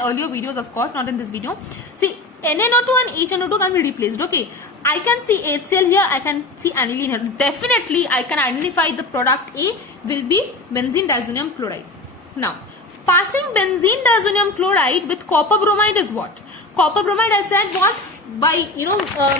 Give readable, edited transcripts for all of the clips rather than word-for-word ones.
earlier videos, of course, not in this video. See, NaNO2 and HNO2 can be replaced. Okay, I can see HCl here, I can see aniline here. Definitely, I can identify the product A will be benzene diazonium chloride. Now, passing benzene diazonium chloride with copper bromide is what? Copper bromide, I said what? By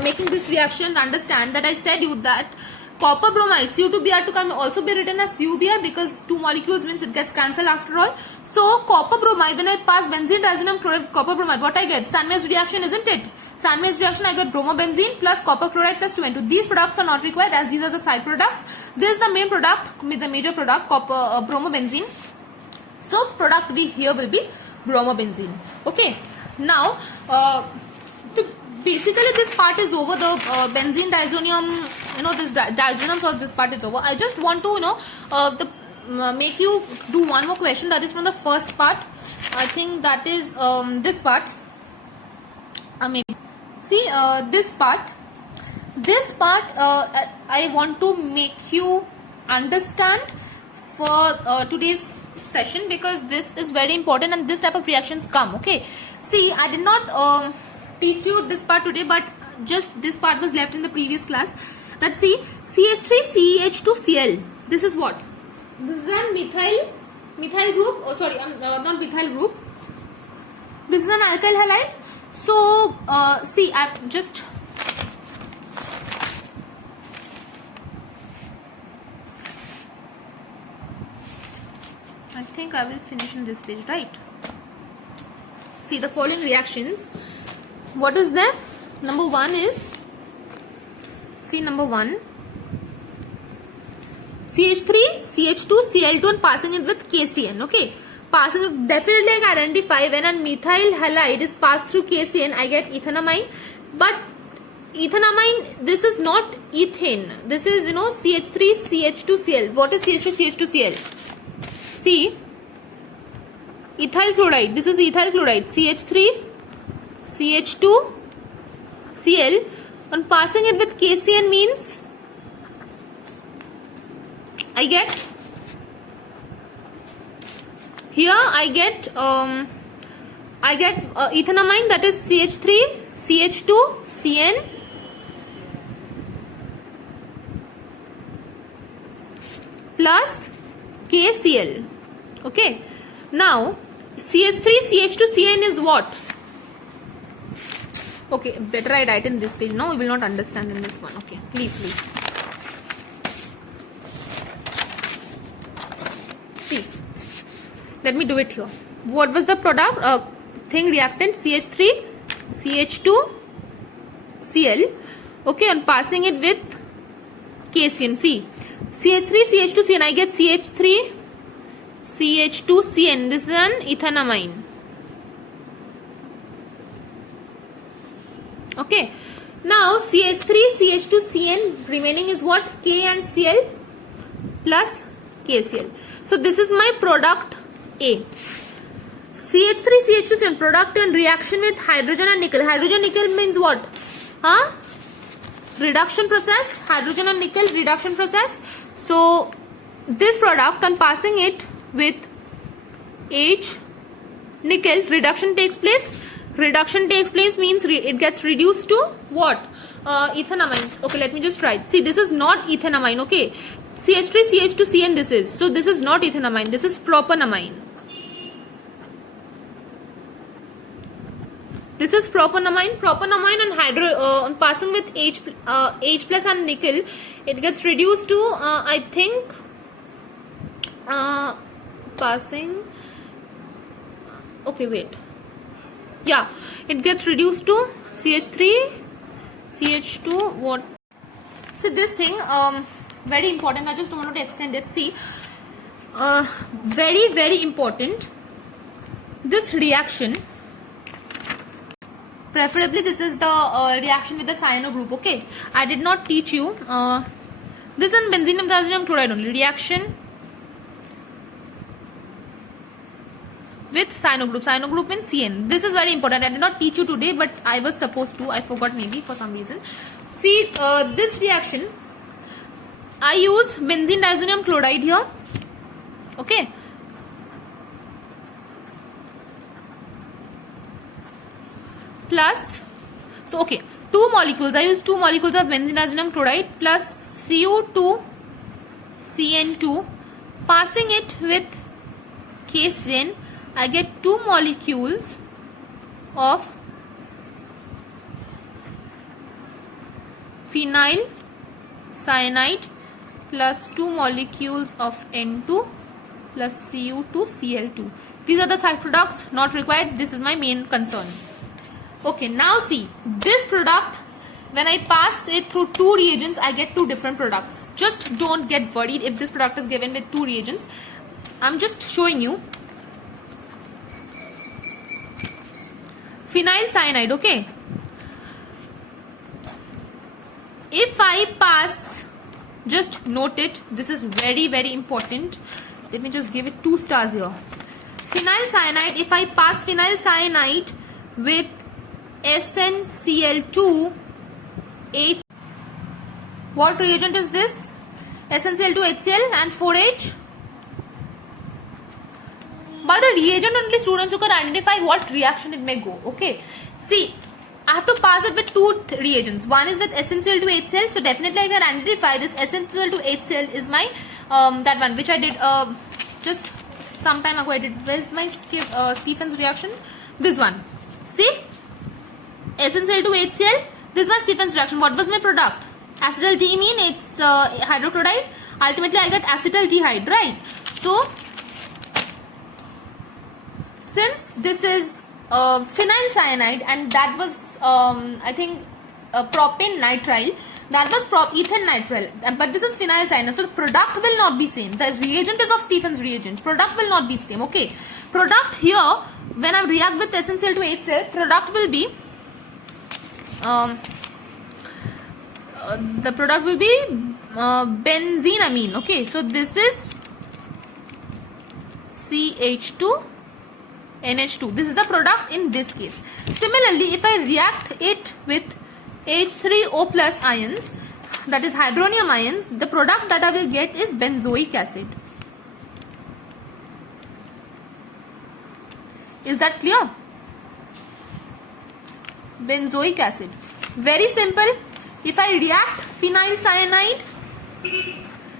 making this reaction, understand that I said you that copper bromide Cu2Br2 can also be written as CuBr because two molecules means it gets cancelled after all. So copper bromide, when I pass benzene diazonium chloride copper bromide, what I get? Sandwich reaction, isn't it? Sandwich reaction, I get bromobenzene plus copper chloride plus 2N2. These products are not required as these are the side products. This is the main product, the major product, copper bromobenzene. So product V here will be bromobenzene. Okay. Now, basically this part is over. The benzene diazonium, this diazonium salt, this part is over. I just want to make you do one more question, that is from the first part. I think that is this part. Maybe see this part. This part I want to make you understand for today's session because this is very important and this type of reactions come. Okay, see, I did not teach you this part today, but just this part was left in the previous class. Let's see, CH3CH2Cl. This is what? This is a methyl group. Oh, sorry, not methyl group. This is an alkyl halide. So, see, I've just I think I will finish in this page, right? See the following reactions. What is there? Number one is, see, number one, CH3, CH2, Cl2 and passing it with KCN. Okay, passing it, definitely I can identify when a methyl halide is passed through KCN, I get ethanamine. But ethanamine, this is not ethane. This is CH3, CH2, Cl. What is CH3, CH2, Cl? See, ethyl chloride. This is ethyl chloride. CH3, CH2, Cl. And passing it with KCN means I get here. I get ethanamine, that is CH3, CH2, Cn plus KCl. Okay. Now CH3, CH2, Cn is what? Okay, better I write in this page. No, we will not understand in this one. Okay, please. See, let me do it here. What was the product reactant? CH3, CH2, Cl. Okay, and passing it with KCN. See, CH3, CH2, Cn. I get CH3, CH2, Cn. This is an ethanamine. Okay. Now CH3, CH2, Cn remaining is what? K and Cl plus KCl. So this is my product A. CH3, CH2, Cn product in reaction with hydrogen and nickel. Hydrogen nickel means what? Reduction process. Hydrogen and nickel reduction process. So this product, on passing it with H nickel, reduction takes place. Reduction takes place means it gets reduced to what? Ethanamine. Okay, let me just write. See, this is not ethanamine. Okay, CH3, CH2, Cn this is. So this is not ethanamine. This is propanamine. This is propanamine. Propanamine and passing with H plus and nickel, it gets reduced to I think passing. Okay, wait. Yeah, it gets reduced to CH3, CH2. What? So this thing very important. I just don't want to extend it. See, very important. This reaction. Preferably this is the reaction with the cyano group. Okay, I did not teach you this is benzene diazonium chloride only reaction with cyano group means Cn. This is very important. I did not teach you today, but I was supposed to. I forgot maybe for some reason. See, this reaction, I use benzene diazonium chloride here. Okay, plus, so okay, two molecules, I use two molecules of benzene chloride plus Cu2CN2, passing it with KCN, I get two molecules of phenyl cyanide plus two molecules of N2 plus Cu2Cl2. These are the side products not required. This is my main concern. Okay, now see, this product, when I pass it through two reagents, I get two different products. Just don't get worried if this product is given with two reagents. I'm just showing you. Phenyl cyanide, okay. If I pass, just note it, this is very, very important. Let me just give it 2 stars here. Phenyl cyanide, if I pass phenyl cyanide with SnCl2, what reagent is this? SnCl2HCl and 4H. By the reagent only, students, you can identify what reaction it may go. Okay, see, I have to pass it with two reagents. One is with SnCl2HCl, so definitely I can identify this SnCl2HCl is my that one which I did just some time ago. I did. Where's my Stephen's reaction? This one. See, SnCl2HCl. This was Stephen's reaction. What was my product? Acetaldimine. It's hydrochloride. Ultimately, I get acetaldehyde, right? So, since this is phenyl cyanide and that was I think propane nitrile, that was ethane nitrile, but this is phenyl cyanide, so the product will not be same. The reagent is of Stephen's reagent, product will not be same. Okay, product here, when I react with SnCl2HCl, product will be the product will be benzenamine. Okay, so this is CH2 NH2. This is the product in this case. Similarly, if I react it with H3O plus ions, that is hydronium ions, the product that I will get is benzoic acid. Is that clear? Benzoic acid. Very simple. If I react phenyl cyanide,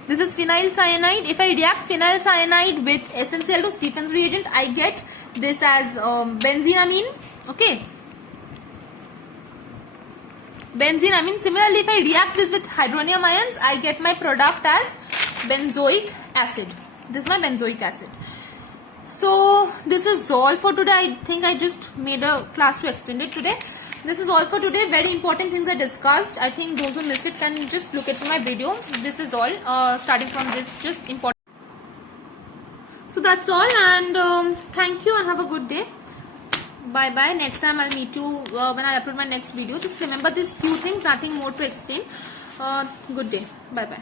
this is phenyl cyanide. If I react phenyl cyanide with SnCl2, Stephen's reagent, I get this as benzenamine. Okay, benzenamine. Similarly, if I react this with hydronium ions, I get my product as benzoic acid. This is my benzoic acid. So this is all for today. I think I just made a class to extend it today. This is all for today. Very important things I discussed. I think those who missed it can just look at my video. This is all starting from this, just important. So that's all, and thank you and have a good day. Bye bye. Next time I'll meet you when I upload my next video. Just remember these few things, nothing more to explain. Good day. Bye bye.